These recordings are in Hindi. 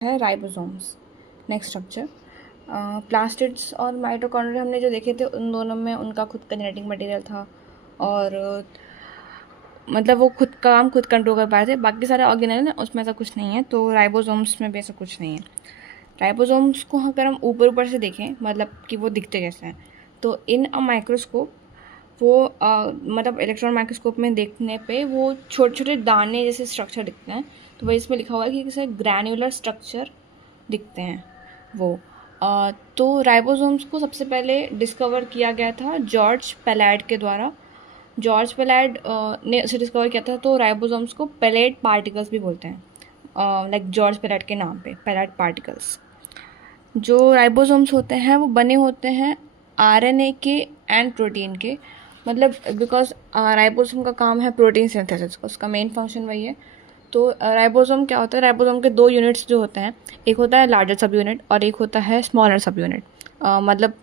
है राइबोसोम्स। नेक्स्ट स्ट्रक्चर, प्लास्टिड्स और माइटोकॉन्ड्रिया हमने जो देखे थे उन दोनों में उनका खुद का जेनेटिक मटेरियल था और मतलब वो खुद काम खुद कंट्रोल कर पाए थे। बाकी सारे ऑर्गेनल है उसमें ऐसा कुछ नहीं है, तो राइबोसोम्स में भी ऐसा कुछ नहीं है। राइबोसोम्स को अगर हम ऊपर ऊपर से देखें, मतलब कि वो दिखते कैसे हैं, तो इन अ माइक्रोस्कोप वो मतलब इलेक्ट्रॉन माइक्रोस्कोप में देखने पे वो छोटे छोटे दाने जैसे स्ट्रक्चर दिखते हैं। तो वही इसमें लिखा हुआ है कि किसी ग्रैन्युलर स्ट्रक्चर दिखते हैं वो। तो राइबोसोम्स को सबसे पहले डिस्कवर किया गया था जॉर्ज पेलार्ड के द्वारा। जॉर्ज पेलार्ड ने उसे डिस्कवर किया था। तो राइबोसोम्स को पेलेट पार्टिकल्स भी बोलते हैं, लाइक जॉर्ज पेलार्ड के नाम पे पेलार्ड पार्टिकल्स। जो राइबोसोम्स होते हैं वो बने होते हैं आरएनए के एंड प्रोटीन के, मतलब बिकॉज राइबोसोम का काम है प्रोटीन सिंथेसिस, उसका मेन फंक्शन वही है। तो राइबोसोम क्या होता है, राइबोसोम के दो यूनिट्स जो होते हैं, एक होता है लार्जर सब यूनिट और एक होता है स्मॉलर सब यूनिट। मतलब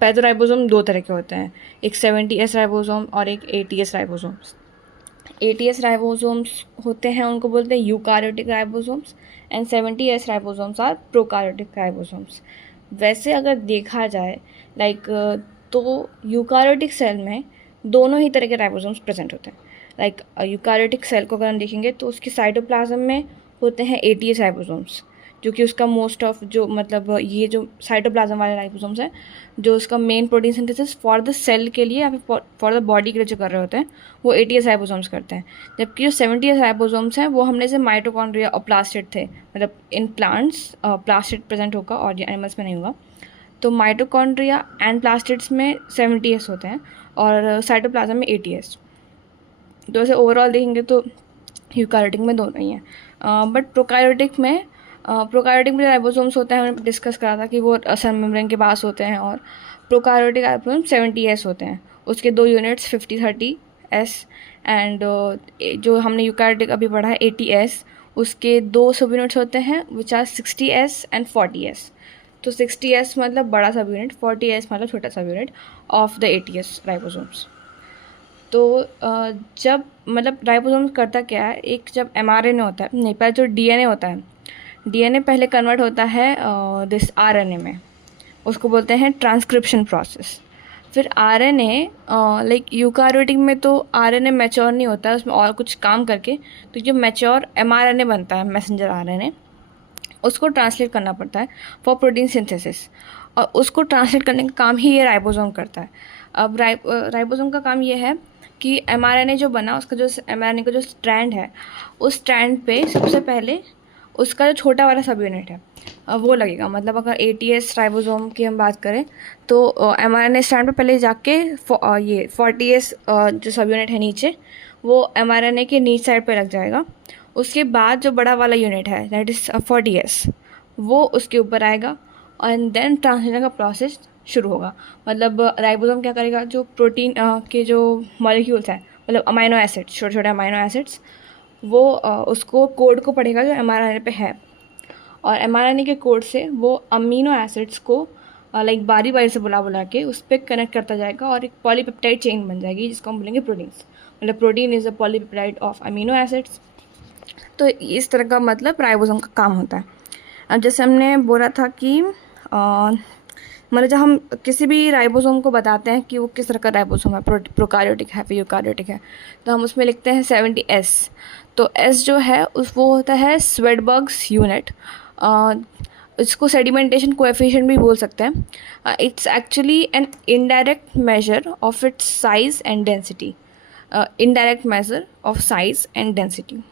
पहले तो राइबोसोम दो तरह के होते हैं, एक 70S राइबोसोम और एक 80S राइबोसोम्स। 80S राइबोसोम्स होते हैं उनको बोलते हैं eukaryotic ribosomes and 70S ribosomes are prokaryotic ribosomes. वैसे अगर देखा जाए लाइक तो यूकारियोटिक सेल में दोनों ही तरह के राइबोसोम्स प्रेजेंट होते हैं। लाइक यूकारियोटिक सेल को अगर हम देखेंगे तो उसके साइटोप्लाज्म में होते हैं 80S राइबोसोम्स, जो कि उसका मोस्ट ऑफ जो मतलब ये जो साइटोप्लाज्म वाले राइबोसोम्स हैं जो उसका main protein synthesis for the cell के लिए या फिर फॉर द बॉडी के लिए जो कर रहे होते हैं वो 80S राइबोसोम्स करते हैं। जबकि जो 70S राइबोसोम्स हैं वो हमने से माइटोकॉन्ड्रिया और प्लास्टिड थे, मतलब इन प्लांट्स प्लास्टिड प्रेजेंट होगा और ये एनिमल्स में नहीं होगा। तो माइटोकॉन्ड्रिया एंड प्लास्टिड्स में 70S होते हैं और साइटोप्लाज्म में 80S। तो ऐसे ओवरऑल देखेंगे तो यूकारियोटिक में दोनों ही हैं। बट प्रोकारियोटिक में जो राइबोसोम्स होते हैं हमने डिस्कस करा था कि वो सेल मेम्ब्रेन के पास होते हैं और प्रोकारियोटिक राइबोसोम 70S होते हैं। उसके दो यूनिट्स 50-30S एंड जो हमने यूकारियोटिक अभी पढ़ा है 80S, उसके दो सब यूनिट्स होते हैं which are 60S and 40S। तो 60S मतलब बड़ा सब यूनिट, 40S मतलब छोटा सब unit of the 80S ribosomes. तो जब मतलब राइबोसोम करता क्या है, एक जब mRNA होता है, नहीं पहले जो DNA होता है, DNA पहले कन्वर्ट होता है दिस RNA में, उसको बोलते हैं ट्रांसक्रिप्शन प्रोसेस। फिर RNA लाइक यूकारियोटिक में तो RNA मैच्योर नहीं होता है, उसमें और कुछ काम करके तो जो मैच्योर mRNA बनता है, मैसेंजर RNA, उसको ट्रांसलेट करना पड़ता है फॉर प्रोटीन सिंथेसिस, और उसको ट्रांसलेट करने का काम ही ये राइबोसोम करता है। अब राइबोसोम का काम ये है कि mRNA जो बना उसका जो mRNA का जो स्ट्रैंड है, उस स्ट्रैंड पे सबसे पहले उसका जो छोटा वाला सब यूनिट है वो लगेगा। मतलब अगर 80S राइबोसोम की हम बात करें तो mRNA स्ट्रैंड पे पहले जाके ये 40S जो सब यूनिट है नीचे, वो mRNA के नीचे साइड पे लग जाएगा। उसके बाद जो बड़ा वाला यूनिट है दैट इज़ 40S, वो उसके ऊपर आएगा एंड देन ट्रांसलेशन का प्रोसेस शुरू होगा। मतलब राइबोसोम क्या करेगा, जो प्रोटीन के जो मॉलिक्यूल्स हैं, मतलब अमाइनो एसिड्स, छोटे छोटे अमाइनो एसिड्स, वो उसको कोड को पढ़ेगा जो mRNA पे है, और mRNA के कोड से वो अमीनो एसिड्स को लाइक बारी बारी से बुला बुला के उस पर कनेक्ट करता जाएगा और एक पॉलीपेप्टाइड चेन बन जाएगी जिसको हम बोलेंगे प्रोटीन्स। मतलब protein is a polypeptide of amino acids. तो इस तरह का मतलब राइबोसोम का काम होता है। अब जैसे हमने बोला था कि मतलब जब हम किसी भी राइबोसोम को बताते हैं कि वो किस तरह का राइबोसोम है, प्रोकारियोटिक है फिर यूकारियोटिक है, तो हम उसमें लिखते हैं 70S। तो S जो है वो होता है स्वेडबर्ग्स यूनिट। इसको सेडिमेंटेशन कोएफिशिएंट भी बोल सकते हैं। It's actually an indirect measure of its size and density, indirect measure of size and density.